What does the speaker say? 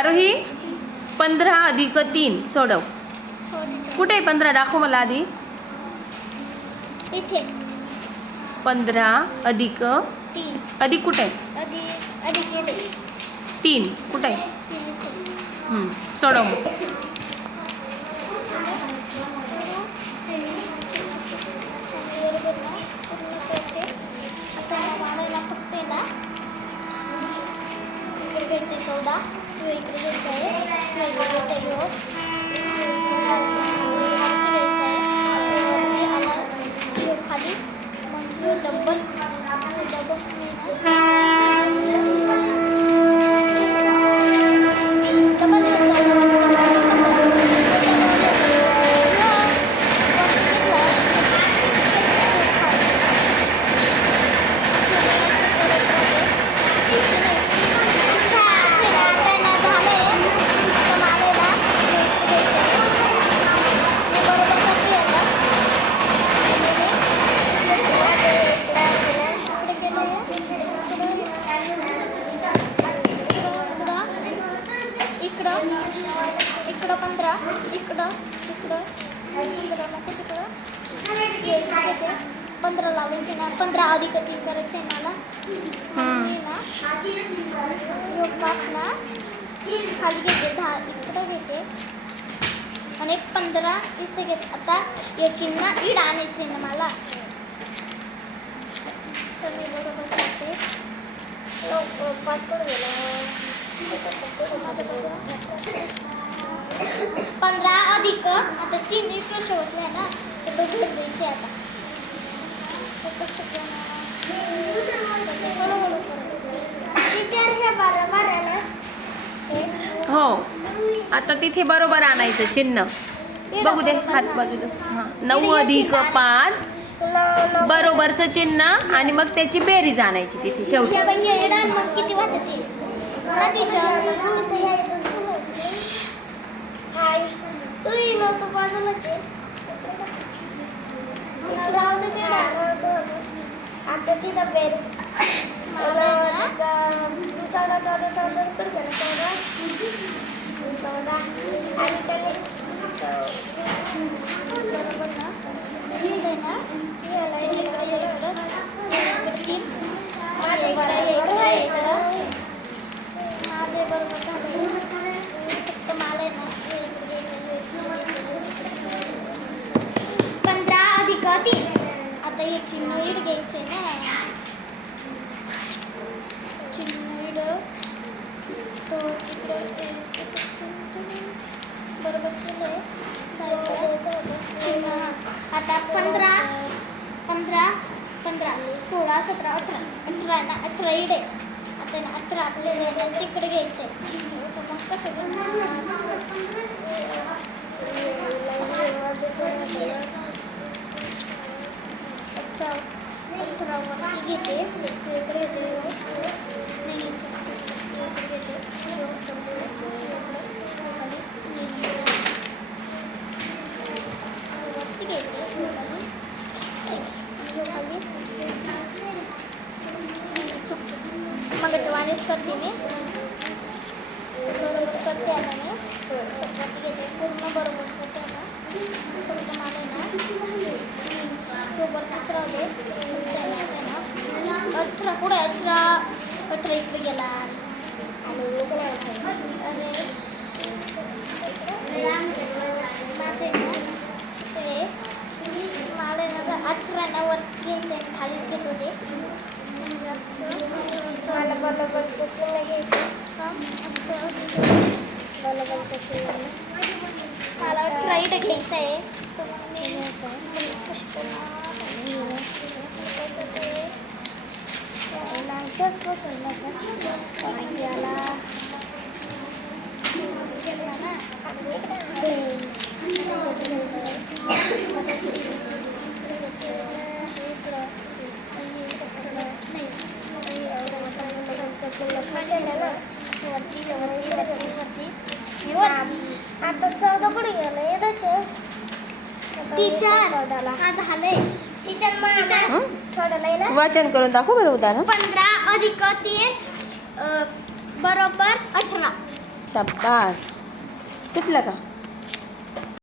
आरोही पंधरा अधिक तीन सोडव. हो. कुठे आहे पंधरा? दाखव मला आधी. इथे. पंधरा अधिक तीन. अधिक कुठे? तीन. कुठे आहे? सोडव. मग बरोबर ना पूर्ण करते आता मारायला फक्त आहे ना इकडे भेटते चौदा किंवा इकडे घ्यायचं आहे किंवा इकडे घ्यायचं आहे ह्यो. वरती घ्यायचं आहे वरती आला ह्यो खाली मग ह्यो डबल इकडं. इकडं पंधरा. इकडं. इकडं. इकडं नको तिकडं पंधरा लावायचे ना पंधरा अधिक तीन करायचे आहे मला ना खाली घेते. दहा. इकडं घेते. आणि पंधरा इथे घेते. आता या चिन्ह इड आणायचे ना मला. तर मी बरोबर करते पाच कडे गेलं. पंधरा अधिक आता तीन शेवटले आहे ना. ते बघून द्यायचे आता. हे. आता तिथे बरोबर आणायचं चिन्ह. बघू दे हात बाजूला. हां. नऊ अधिक पाच. बरोबरचं चिन्ह आणि मग त्याची बेरीज आणायची तिथे शेवटी. किती वाटते चौदा चौदा चौदा आणि त्याने बरोबर ना हे आहे ना हे इकडे, हे इकडे, हे इकडे तीन. हे इकडे, हे इकडे, हे इकडे. माझे बरोबर झालं. फक्त मला आहे ना हे इकडे, हे इकडे, हे इकडे. पंधरा अधिक तीन आता हे चिन्ह इड घ्यायचे ना चिन्ह इड तो इकडे एक, बरोबर केलंय चिन्ह आता पंधरा पंधरा पंधरा सोळा सतरा अठरा अठरा ना अठरा इडे आता ना अठरा आपल्याला ना तिकडे घ्यायचं आहे मग कसं अठरा अठरा वरती घेते इकडे येते नाही, इकडे घेते वरती घ्यायचे खाली मग जवानीच करते मी बरोबर करते आता मी वरती घेते पूर्ण बरोबर करते आता फक्त मला ना सोबतच राहू दे त्याला त्याला अठरा पुढे अठरा अठरा इकडे गेला. आणि ना? ते मला ना वरती घ्यायचं आहे. खालीच घेत होते. मला बरोबरचं चिन्ह घ्यायचं. बरोबरचं चिन्ह. मला अठरा इथं घ्यायचं आहे. तर मी घ्यायचं आहे पण कशी करणार आणि काय करते बसेल ना तर याला आता चौदा कुठे गेलं येतच टीचर हा झालंय. टीचर? थोडं वाचन करून दाखव बरं उदाहरण. पंधरा अधिक तीन बरोबर अठरा. शाबास. चितलं का?